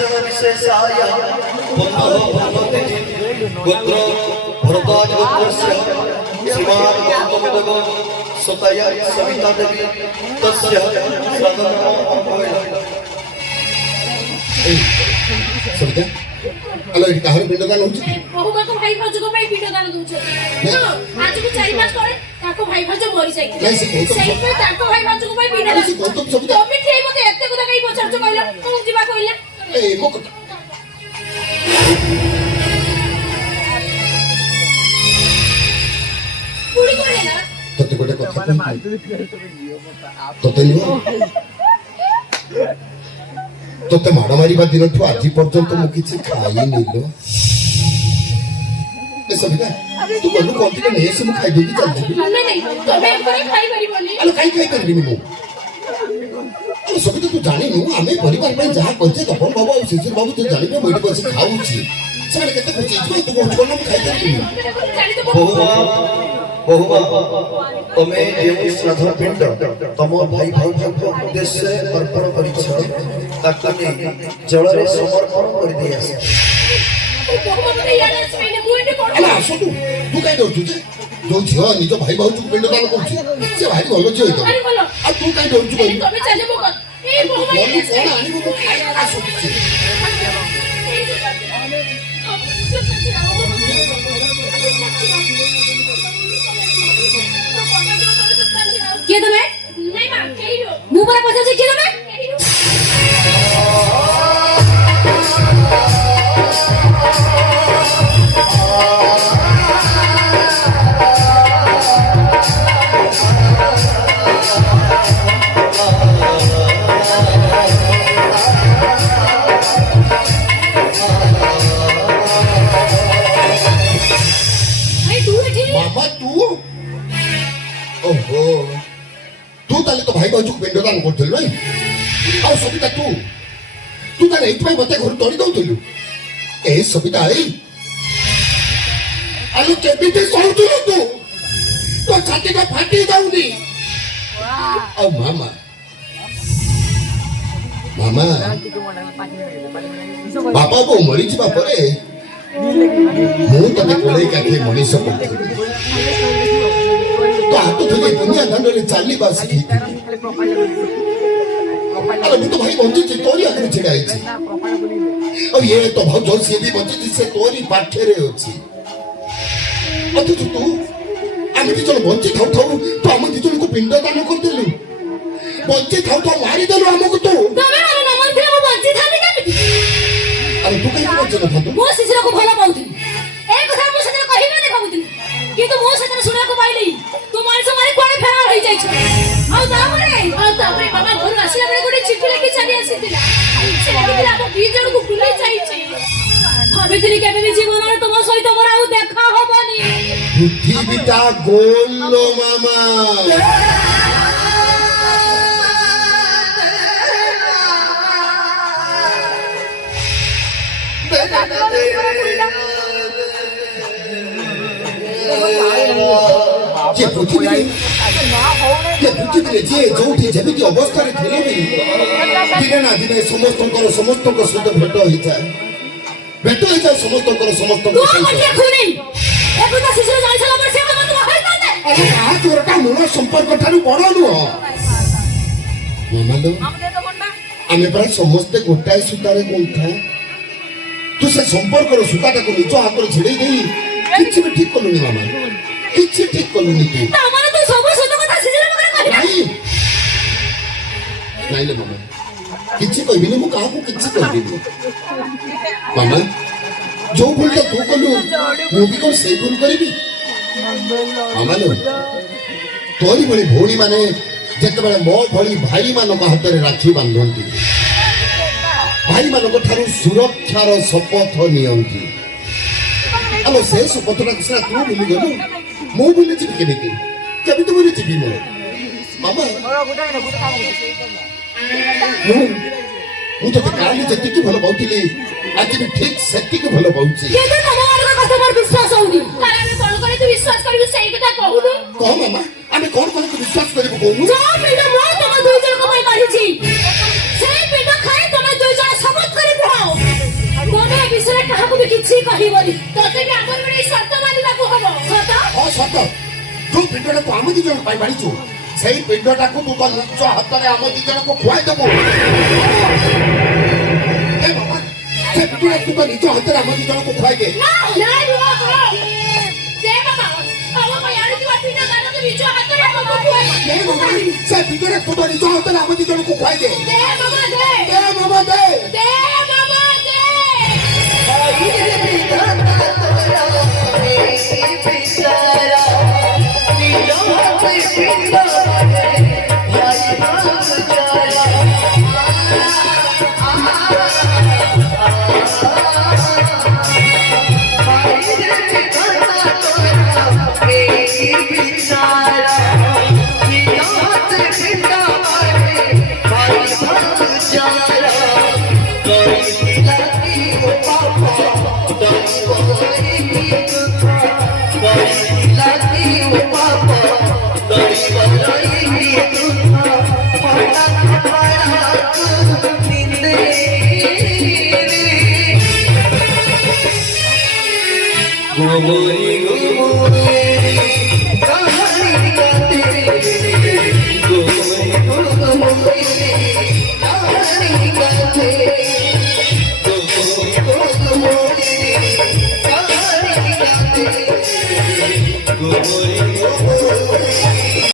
दर्शन विशेषाय पुत्रः भगवति गोत्र भरद्वाज गोत्रस्य श्रीमान गौतमदेव सतया सविता देवी तस्य श्राद्धकर्म अभवत्। सविता अलो एठी काहर पिंडदान होची बहुगा को भाई भाजको भाई पिंडदान दउछ हां आज को 4 मास करे ताको भाई भाज मरि जाई नहीं से गौतम सही पे ताको भाई भाजको भाई पिंडदान से गौतम सविता तोमे ठेई मते एते কথা कई पछारछ कहला तू जीवा कहला ए मो कथा पुरी करे ना तते गोटे कथा तते लियो तते माड़ मारिबा दिन ठु आज पर्यंत मु किछि खाई निलो ए सविता तू कोनु कोंती ने से मु खाई देबी चल जेबी नहीं तोमे करे खाई परिबनी अरे खाई करबी मु अरे सविता तू जानि नु आमे परिवार पे जहा कहजे तपन बाबू और शिशिर बाबू तू जानि पे मोइटी बसी खाउची सारे केते खुशी तू कोन कोन खाई करबी बहुमा तमे जे श्राद्ध पिंड तम भाई भाउज उद्देश्य अर्पण करिछ ताकि जल रे समर्पण कर दिया से बहुमा मते याद अछि ने मुइटे कोन अला आसो तू काई दउछु जे जो झियो निज भाई भाउज पिंडदान करछि से भाई भलो झियो तो अरे बोलो आ तू काई दउछु भाई तमे चले मो ए बहुमा कोन कोन आनी मो खाई आसो के तमे नहीं मां केहिरो मु पर पछा से के तमे मामा तू ओहो तू ताले तो भाई बाजू पिंडदान करथिल भाई आ सविता तू ताले एत भाई बते घर तोड़ी दउथलु ए सविता आई आलो केबिते सोउथलु तू तो छाती का फाटी जाउनी वाह ओ मामा बापा को मरी जिबा परे मु तने कोले काके मनीष करथि तो हाथ तो दुनिया दांडले चाली बास की अरे मु तो भाई बंची छी तोरी आगे छिड़ा आइछि अब ये तो भाव जो से भी बंची से तोरी पाठे रे अछि अतु तू आमे दी जण बंची खाउ खाउ तो आमे दी जण को पिंड दान कर देलु बंची खाउ तो मारी देलु हमको तो तमे मन न मन थिला बंची थाली केमिति अरे तू काई बंची न थातु मो शिशिर को भला पाउथि ए कथा मो सते कहि माने भाबुथि किंतु मो सते सुना को पाइली तू मानस मारे कोने फेरा रहि जाइछ आ तापरे बाबा घर आसिला बेले गोटे चिट्ठी लेके चली आसीतिला से लेकिला हम दी जण को भुलाई जाइछ भाबिथिली केबे भी जीवन रे तुम सहित मोर आउ देखा होबनी पृथ्वीटा गोल लो मामा ये पृथ्वी जे जोठी जेमिति अवस्था रे थिले भी दिने ना दिने समस्त को सहित भेट होई जाए समस्त को तू मत खुनी ए बुदा शिशिर जाई छला पर से मत होई जाते अरे आ तोरका मूल संपर्क ठारू बड़ नुह मामा आमे प्राय समस्त गोटाए सुतारे गुंथा तू से संपर्क सुताटा को निज हाथ छिड़े देई किछि भी ठीक कलुनी मामा किछि ठीक कलुनी तू तमन तो सब सत कथा शिशिर मगरे कहला नहीं ले मामा किछि कहबिनी मु काहा को किछि कहबिनी मामा जो भूलटा तू कलु मु भी कोन से भूल करबी मामा लो तोरी बड़ी भौणी माने जते बेले मो भली भाई मानक हाथ रे राखी बांधंती भाई मानक ठारू सुरक्षार शपथ नियंती आलो से शपथटा किसा तू भूली गलु मु भूली छी केबे तो भूली छी मो मामा ମୁଁ ତତେ କାଲି ଯେତିକି ଭଲ ପାଉଥିଲି ଆଜି ବି ଠିକ ସେତିକି ଭଲ ପାଉଛି କିନ୍ତୁ ତମର କଥା ମୋର ବିଶ୍ୱାସ ହଉନି କାରଣ ଆମେ କଣ କରି ତୁ ବିଶ୍ୱାସ କରିବୁ ସେଇ କଥା କହୁନୁ କହ ମାମା ଆମେ କଣ କରି ବିଶ୍ୱାସ କରିବୁ କହୁନୁ ଯା ପିଣ୍ଡ ମୁଁ ତମ ଦୁଇ ଜଣଙ୍କ ପାଇଁ ମାରିଛି ସେଇ ପିଣ୍ଡ ଖାଇ ତମେ ଦୁଇ ଜଣ ଶପଥ କରି କୁହ ସତ ଯୋଉ ପିଣ୍ଡଟାକୁ ଆମେ ଦି ଜଣ ପାଇଁ ବାଢିଛୁ ସେଇ ପିଣ୍ଡଟାକୁ ତୁ ତ ନିଜ ହାତରେ ଆମ ଦି ଜଣକୁ ଖୁଆଇଦେବୁ ଏ ବାବା ସେ ପିଣ୍ଡଟାକୁ ତୁ ତ ନିଜ ହାତରେ ଆମ ଦି ଜଣକୁ ଖୁଆଇଦେ ନା ନା ଦେ ବାବା ଆମ ପାଇଁ ଆଣିଥିବା ପିଣ୍ଡ ଦାନ ତୁ ନିଜ ହାତରେ ଆମକୁ ଖୁଆଇ ଏ ବାବା ସେ ପିଣ୍ଡଟାକୁ ତୁ ତ ନିଜ ହାତରେ ଆମ ଦି ଜଣକୁ ଖୁଆଇଦେ ଦେ ବାବା ଦେ ଏ ବାବା ଦେ ଦେ ବାବା ଦେ গোবরি গোবরে